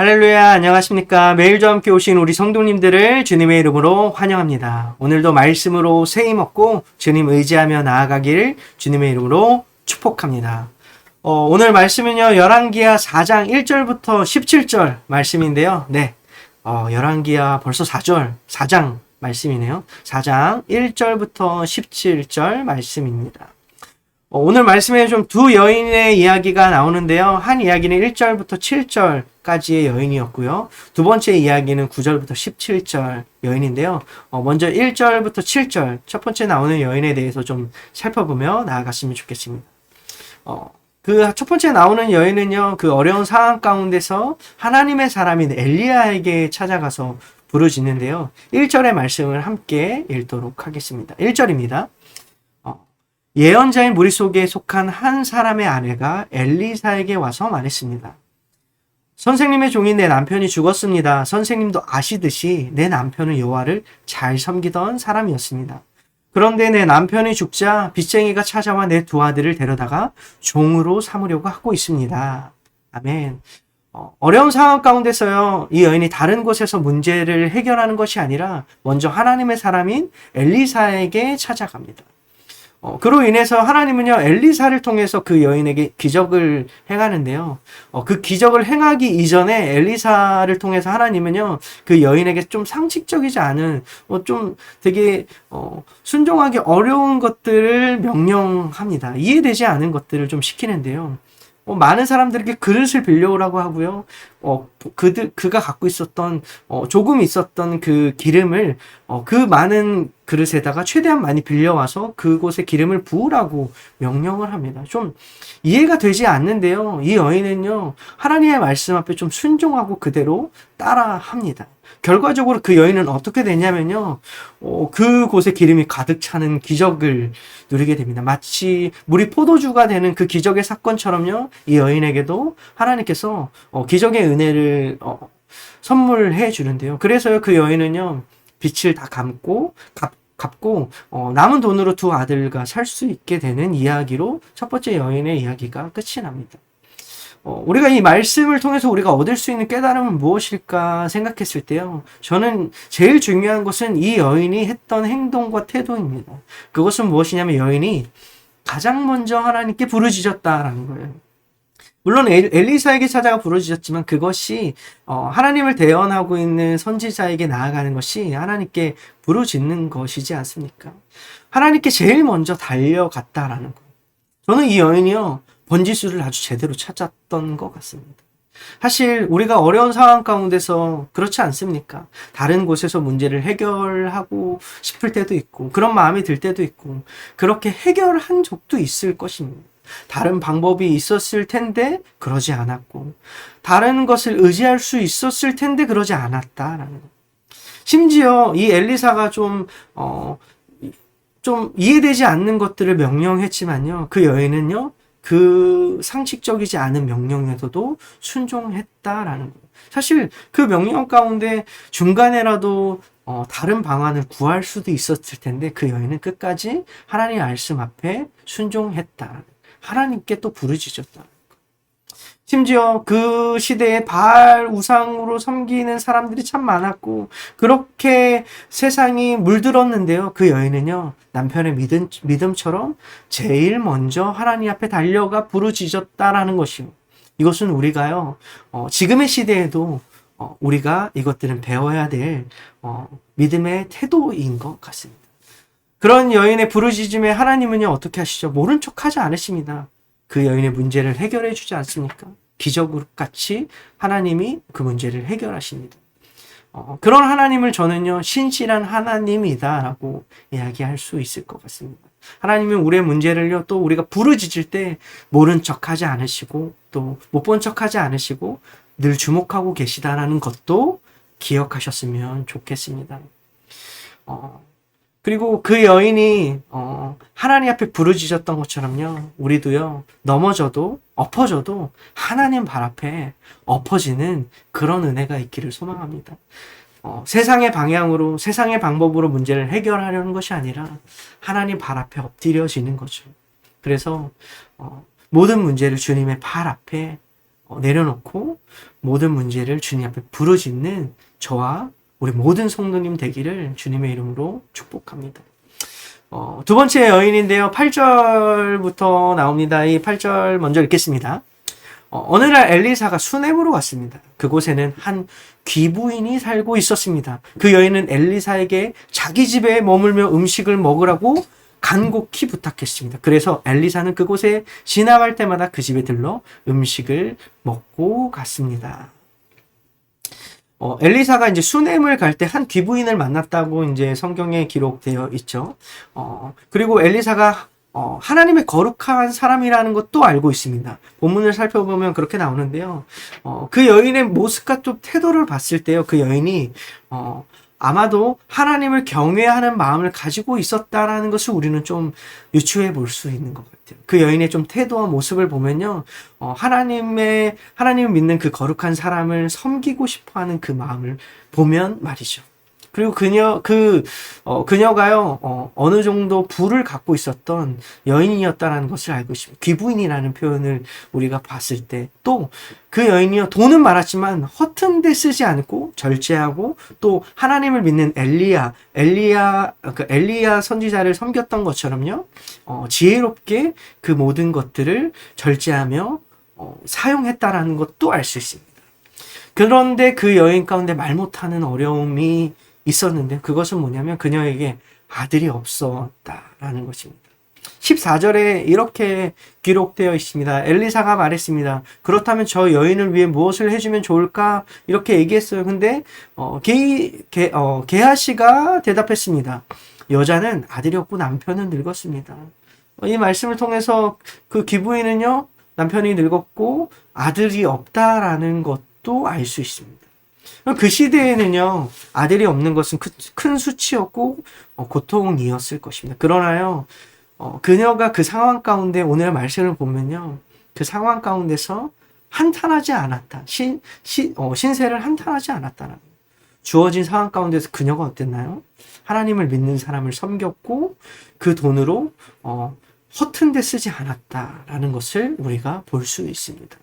할렐루야, 안녕하십니까. 매일도 함께 오신 우리 성도님들을 주님의 이름으로 환영합니다. 오늘도 말씀으로 새 힘 얻고 주님 의지하며 나아가길 주님의 이름으로 축복합니다. 오늘 말씀은요, 열왕기하 4장 1절부터 17절 말씀인데요. 열왕기하 벌써 4장 말씀이네요. 4장 1절부터 17절 말씀입니다. 오늘 말씀에 좀 두 여인의 이야기가 나오는데요. 한 이야기는 1절부터 7절까지의 여인이었고요. 두 번째 이야기는 9절부터 17절 여인인데요. 먼저 1절부터 7절 첫 번째 나오는 여인에 대해서 좀 살펴보며 나아갔으면 좋겠습니다. 그 첫 번째 나오는 여인은요, 그 어려운 상황 가운데서 하나님의 사람인 엘리야에게 찾아가서 부르짖는데요. 1절의 말씀을 함께 읽도록 하겠습니다. 1절입니다. 예언자의 무리 속에 속한 한 사람의 아내가 엘리사에게 와서 말했습니다. 선생님의 종인 내 남편이 죽었습니다. 선생님도 아시듯이 내 남편은 여호와를 잘 섬기던 사람이었습니다. 그런데 내 남편이 죽자 빚쟁이가 찾아와 내 두 아들을 데려다가 종으로 삼으려고 하고 있습니다. 아멘. 어려운 상황 가운데서요, 이 여인이 다른 곳에서 문제를 해결하는 것이 아니라 먼저 하나님의 사람인 엘리사에게 찾아갑니다. 그로 인해서 하나님은요, 엘리사를 통해서 그 여인에게 기적을 행하는데요. 그 기적을 행하기 이전에 엘리사를 통해서 하나님은요, 그 여인에게 좀 상식적이지 않은, 좀 되게, 순종하기 어려운 것들을 명령합니다. 이해되지 않은 것들을 좀 시키는데요. 많은 사람들에게 그릇을 빌려오라고 하고요. 그가 갖고 있었던, 조금 있었던 그 기름을, 그 많은 그릇에다가 최대한 많이 빌려와서 그곳에 기름을 부으라고 명령을 합니다. 좀 이해가 되지 않는데요. 이 여인은요, 하나님의 말씀 앞에 좀 순종하고 그대로 따라 합니다. 결과적으로 그 여인은 어떻게 되냐면요, 그곳에 기름이 가득 차는 기적을 누리게 됩니다. 마치 물이 포도주가 되는 그 기적의 사건처럼요, 이 여인에게도 하나님께서 기적의 은혜를 선물해 주는데요. 그래서요, 그 여인은요, 빚을 다 갚고 남은 돈으로 두 아들과 살 수 있게 되는 이야기로 첫 번째 여인의 이야기가 끝이 납니다. 우리가 이 말씀을 통해서 우리가 얻을 수 있는 깨달음은 무엇일까 생각했을 때요, 저는 제일 중요한 것은 이 여인이 했던 행동과 태도입니다. 그것은 무엇이냐면, 여인이 가장 먼저 하나님께 부르짖었다라는 거예요. 물론 엘리사에게 찾아가 부르짖었지만 그것이 하나님을 대언하고 있는 선지자에게 나아가는 것이 하나님께 부르짖는 것이지 않습니까? 하나님께 제일 먼저 달려갔다라는 거예요. 저는 이 여인이요, 번지수를 아주 제대로 찾았던 것 같습니다. 사실 우리가 어려운 상황 가운데서 그렇지 않습니까? 다른 곳에서 문제를 해결하고 싶을 때도 있고, 그런 마음이 들 때도 있고, 그렇게 해결한 적도 있을 것입니다. 다른 방법이 있었을 텐데 그러지 않았고, 다른 것을 의지할 수 있었을 텐데 그러지 않았다라는 것. 심지어 이 엘리사가 좀 이해되지 않는 것들을 명령했지만요, 그 여인은요, 그 상식적이지 않은 명령에서도 순종했다라는 거예요. 사실 그 명령 가운데 중간에라도 다른 방안을 구할 수도 있었을 텐데, 그 여인은 끝까지 하나님의 말씀 앞에 순종했다. 하나님께 또 부르짖었다. 심지어 그 시대에 바알 우상으로 섬기는 사람들이 참 많았고, 그렇게 세상이 물들었는데요, 그 여인은요, 남편의 믿음처럼 제일 먼저 하나님 앞에 달려가 부르짖었다라는 것이요, 이것은 우리가요, 지금의 시대에도 우리가 이것들은 배워야 될 믿음의 태도인 것 같습니다. 그런 여인의 부르짖음에 하나님은요, 어떻게 하시죠? 모른 척하지 않으십니다. 그 여인의 문제를 해결해 주지 않습니까? 기적같이 하나님이 그 문제를 해결하십니다. 그런 하나님을 저는요, 신실한 하나님이다라고 이야기할 수 있을 것 같습니다. 하나님은 우리의 문제를요, 또 우리가 부르짖을 때 모른 척하지 않으시고, 또 못 본 척하지 않으시고, 늘 주목하고 계시다라는 것도 기억하셨으면 좋겠습니다. 그리고 그 여인이 하나님 앞에 부르짖었던 것처럼요, 우리도요, 넘어져도 엎어져도 하나님 발 앞에 엎어지는 그런 은혜가 있기를 소망합니다. 세상의 방향으로, 세상의 방법으로 문제를 해결하려는 것이 아니라 하나님 발 앞에 엎드려지는 거죠. 그래서 모든 문제를 주님의 발 앞에 내려놓고 모든 문제를 주님 앞에 부르짖는 저와 우리 모든 성도님 되기를 주님의 이름으로 축복합니다. 두 번째 여인인데요. 8절부터 나옵니다. 이 8절 먼저 읽겠습니다. 어느 날 엘리사가 수넴으로 갔습니다. 그곳에는 한 귀부인이 살고 있었습니다. 그 여인은 엘리사에게 자기 집에 머물며 음식을 먹으라고 간곡히 부탁했습니다. 그래서 엘리사는 그곳에 지나갈 때마다 그 집에 들러 음식을 먹고 갔습니다. 엘리사가 이제 수넴을 갈 때 한 귀부인을 만났다고 이제 성경에 기록되어 있죠. 그리고 엘리사가 하나님의 거룩한 사람이라는 것도 알고 있습니다. 본문을 살펴보면 그렇게 나오는데요. 그 여인의 모습과 좀 태도를 봤을 때요. 그 여인이, 아마도 하나님을 경외하는 마음을 가지고 있었다라는 것을 우리는 좀 유추해 볼 수 있는 것 같아요. 그 여인의 좀 태도와 모습을 보면요. 하나님을 믿는 그 거룩한 사람을 섬기고 싶어 하는 그 마음을 보면 말이죠. 그리고 그녀가요, 어느 정도 부를 갖고 있었던 여인이었다라는 것을 알고 있습니다. 귀부인이라는 표현을 우리가 봤을 때, 또 그 여인이요, 돈은 많았지만 허튼 데 쓰지 않고 절제하고 또 하나님을 믿는 엘리야 선지자를 섬겼던 것처럼요, 지혜롭게 그 모든 것들을 절제하며 사용했다라는 것도 알 수 있습니다. 그런데 그 여인 가운데 말 못하는 어려움이 있었는데 그것은 뭐냐면 그녀에게 아들이 없었다라는 것입니다. 14절에 이렇게 기록되어 있습니다. 엘리사가 말했습니다. 그렇다면 저 여인을 위해 무엇을 해주면 좋을까? 이렇게 얘기했어요. 근데 게하시가 대답했습니다. 여자는 아들이 없고 남편은 늙었습니다. 이 말씀을 통해서 그 귀부인은요, 남편이 늙었고 아들이 없다라는 것도 알 수 있습니다. 그 시대에는요, 아들이 없는 것은 큰 수치였고 고통이었을 것입니다. 그러나요, 그녀가 그 상황 가운데 오늘 말씀을 보면요, 그 상황 가운데서 한탄하지 않았다. 신세를 한탄하지 않았다는 거예요. 주어진 상황 가운데서 그녀가 어땠나요? 하나님을 믿는 사람을 섬겼고 그 돈으로 허튼 데 쓰지 않았다라는 것을 우리가 볼 수 있습니다.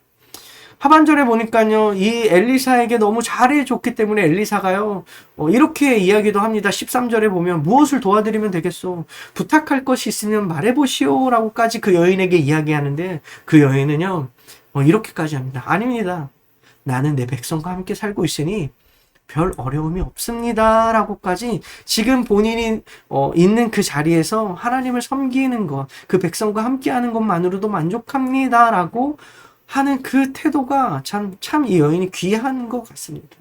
하반절에 보니까요, 이 엘리사에게 너무 잘해줬기 때문에 엘리사가요, 이렇게 이야기도 합니다. 13절에 보면 무엇을 도와드리면 되겠소? 부탁할 것이 있으면 말해보시오 라고까지 그 여인에게 이야기하는데 그 여인은요, 이렇게까지 합니다. 아닙니다. 나는 내 백성과 함께 살고 있으니 별 어려움이 없습니다 라고까지 지금 본인이 있는 그 자리에서 하나님을 섬기는 것, 그 백성과 함께하는 것만으로도 만족합니다 라고 하는 그 태도가 참 이 여인이 귀한 것 같습니다.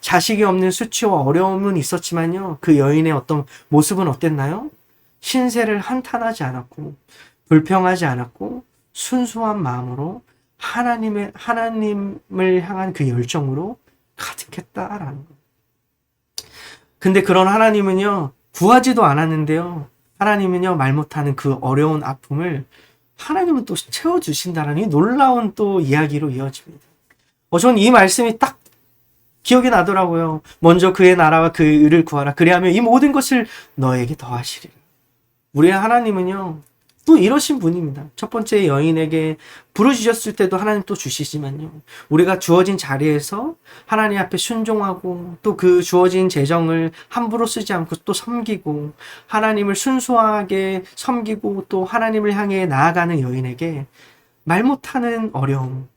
자식이 없는 수치와 어려움은 있었지만요, 그 여인의 어떤 모습은 어땠나요? 신세를 한탄하지 않았고 불평하지 않았고 순수한 마음으로 하나님을 향한 그 열정으로 가득했다라는 거. 근데 그런 하나님은요, 구하지도 않았는데요, 하나님은요, 말 못하는 그 어려운 아픔을 하나님은 또 채워주신다는 이 놀라운 또 이야기로 이어집니다. 저는 이 말씀이 딱 기억이 나더라고요. 먼저 그의 나라와 그 의를 구하라. 그리하면 이 모든 것을 너에게 더하시리라. 우리의 하나님은요, 또 이러신 분입니다. 첫 번째 여인에게 부르주셨을 때도 하나님 또 주시지만요, 우리가 주어진 자리에서 하나님 앞에 순종하고 또 그 주어진 재정을 함부로 쓰지 않고 또 섬기고 하나님을 순수하게 섬기고 또 하나님을 향해 나아가는 여인에게 말 못하는 어려움,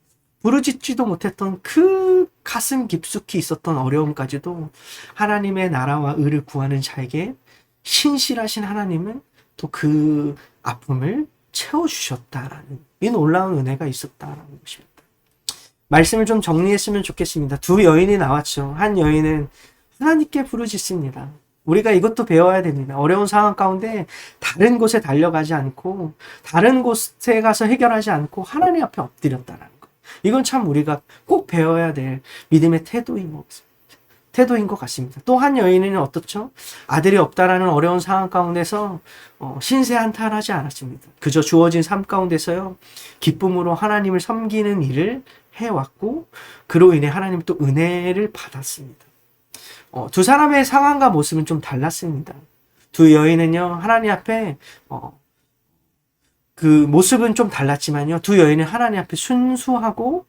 부르짖지도 못했던 그 가슴 깊숙이 있었던 어려움까지도 하나님의 나라와 의를 구하는 자에게 신실하신 하나님은 또 그 아픔을 채워주셨다라는 이 놀라운 은혜가 있었다라는 것입니다. 말씀을 좀 정리했으면 좋겠습니다. 두 여인이 나왔죠. 한 여인은 하나님께 부르짖습니다. 우리가 이것도 배워야 됩니다. 어려운 상황 가운데 다른 곳에 달려가지 않고 다른 곳에 가서 해결하지 않고 하나님 앞에 엎드렸다는 것. 이건 참 우리가 꼭 배워야 될 믿음의 태도인 것 같습니다. 또 한 여인은 어떻죠? 아들이 없다라는 어려운 상황 가운데서 신세 한탄하지 않았습니다. 그저 주어진 삶 가운데서요, 기쁨으로 하나님을 섬기는 일을 해왔고 그로 인해 하나님 또 은혜를 받았습니다. 두 사람의 상황과 모습은 좀 달랐습니다. 두 여인은요, 하나님 앞에 그 모습은 좀 달랐지만요, 두 여인은 하나님 앞에 순수하고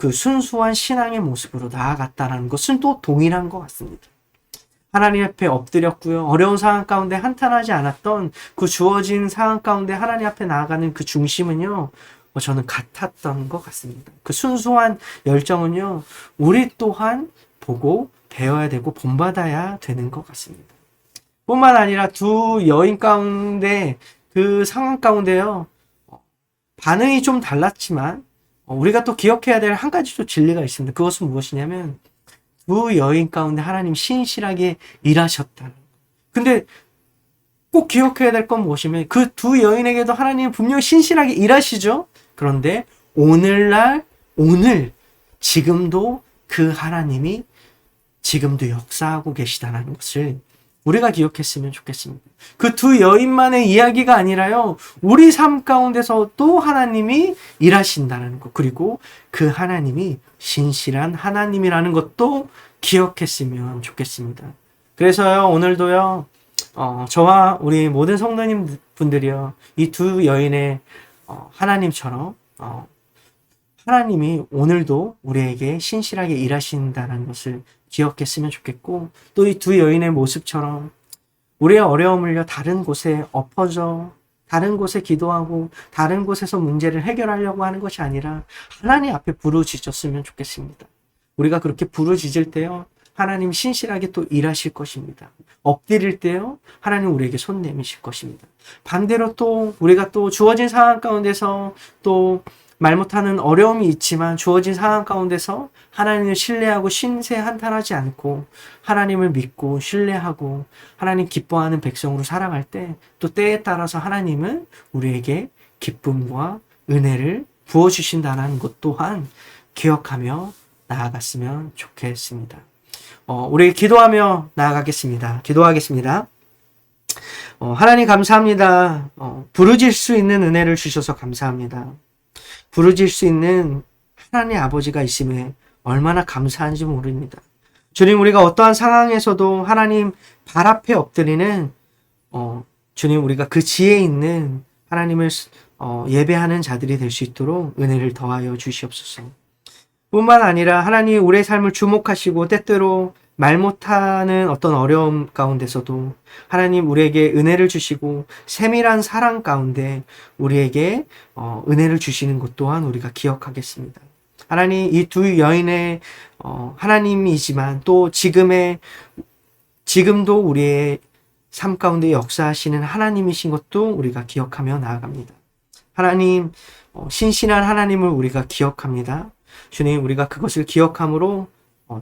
그 순수한 신앙의 모습으로 나아갔다는 것은 또 동일한 것 같습니다. 하나님 앞에 엎드렸고요. 어려운 상황 가운데 한탄하지 않았던 그 주어진 상황 가운데 하나님 앞에 나아가는 그 중심은요. 저는 같았던 것 같습니다. 그 순수한 열정은요. 우리 또한 보고 배워야 되고 본받아야 되는 것 같습니다. 뿐만 아니라 두 여인 가운데 그 상황 가운데요. 반응이 좀 달랐지만 우리가 또 기억해야 될 한 가지 또 진리가 있습니다. 그것은 무엇이냐면 두 여인 가운데 하나님 신실하게 일하셨다. 근데 꼭 기억해야 될 건 무엇이면 그 두 여인에게도 하나님은 분명히 신실하게 일하시죠. 그런데 오늘날 오늘 지금도 그 하나님이 지금도 역사하고 계시다는 것을 우리가 기억했으면 좋겠습니다. 그 두 여인만의 이야기가 아니라요. 우리 삶 가운데서 또 하나님이 일하신다는 것. 그리고 그 하나님이 신실한 하나님이라는 것도 기억했으면 좋겠습니다. 그래서요. 오늘도요. 저와 우리 모든 성도님 분들이요. 이 두 여인의 하나님처럼 하나님이 오늘도 우리에게 신실하게 일하신다는 것을 기억했으면 좋겠고 또 이 두 여인의 모습처럼 우리의 어려움을요 다른 곳에 엎어져 다른 곳에 기도하고 다른 곳에서 문제를 해결하려고 하는 것이 아니라 하나님 앞에 부르짖었으면 좋겠습니다. 우리가 그렇게 부르짖을 때요 하나님 신실하게 또 일하실 것입니다. 엎드릴 때요 하나님 우리에게 손 내미실 것입니다. 반대로 또 우리가 또 주어진 상황 가운데서 또 말 못하는 어려움이 있지만 주어진 상황 가운데서 하나님을 신뢰하고 신세 한탄하지 않고 하나님을 믿고 신뢰하고 하나님 기뻐하는 백성으로 살아갈 때 또 때에 따라서 하나님은 우리에게 기쁨과 은혜를 부어주신다는 것 또한 기억하며 나아갔으면 좋겠습니다. 우리 기도하며 나아가겠습니다. 기도하겠습니다. 하나님 감사합니다. 부르질 수 있는 은혜를 주셔서 감사합니다. 부르질 수 있는 하나님 아버지가 있음에 얼마나 감사한지 모릅니다. 주님 우리가 어떠한 상황에서도 하나님 발 앞에 엎드리는 주님 우리가 그 지혜 있는 하나님을 예배하는 자들이 될 수 있도록 은혜를 더하여 주시옵소서. 뿐만 아니라 하나님 우리의 삶을 주목하시고 때때로 말 못하는 어떤 어려움 가운데서도 하나님 우리에게 은혜를 주시고 세밀한 사랑 가운데 우리에게 은혜를 주시는 것 또한 우리가 기억하겠습니다. 하나님 이 두 여인의 하나님이지만 또 지금도 우리의 삶 가운데 역사하시는 하나님이신 것도 우리가 기억하며 나아갑니다. 하나님 신실한 하나님을 우리가 기억합니다. 주님 우리가 그것을 기억함으로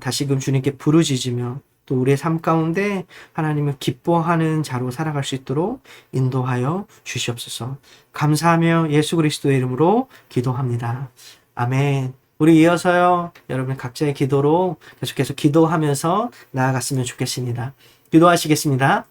다시금 주님께 부르짖으며 또 우리의 삶 가운데 하나님을 기뻐하는 자로 살아갈 수 있도록 인도하여 주시옵소서. 감사하며 예수 그리스도의 이름으로 기도합니다. 아멘. 우리 이어서요 여러분 각자의 기도로 계속해서 기도하면서 나아갔으면 좋겠습니다. 기도하시겠습니다.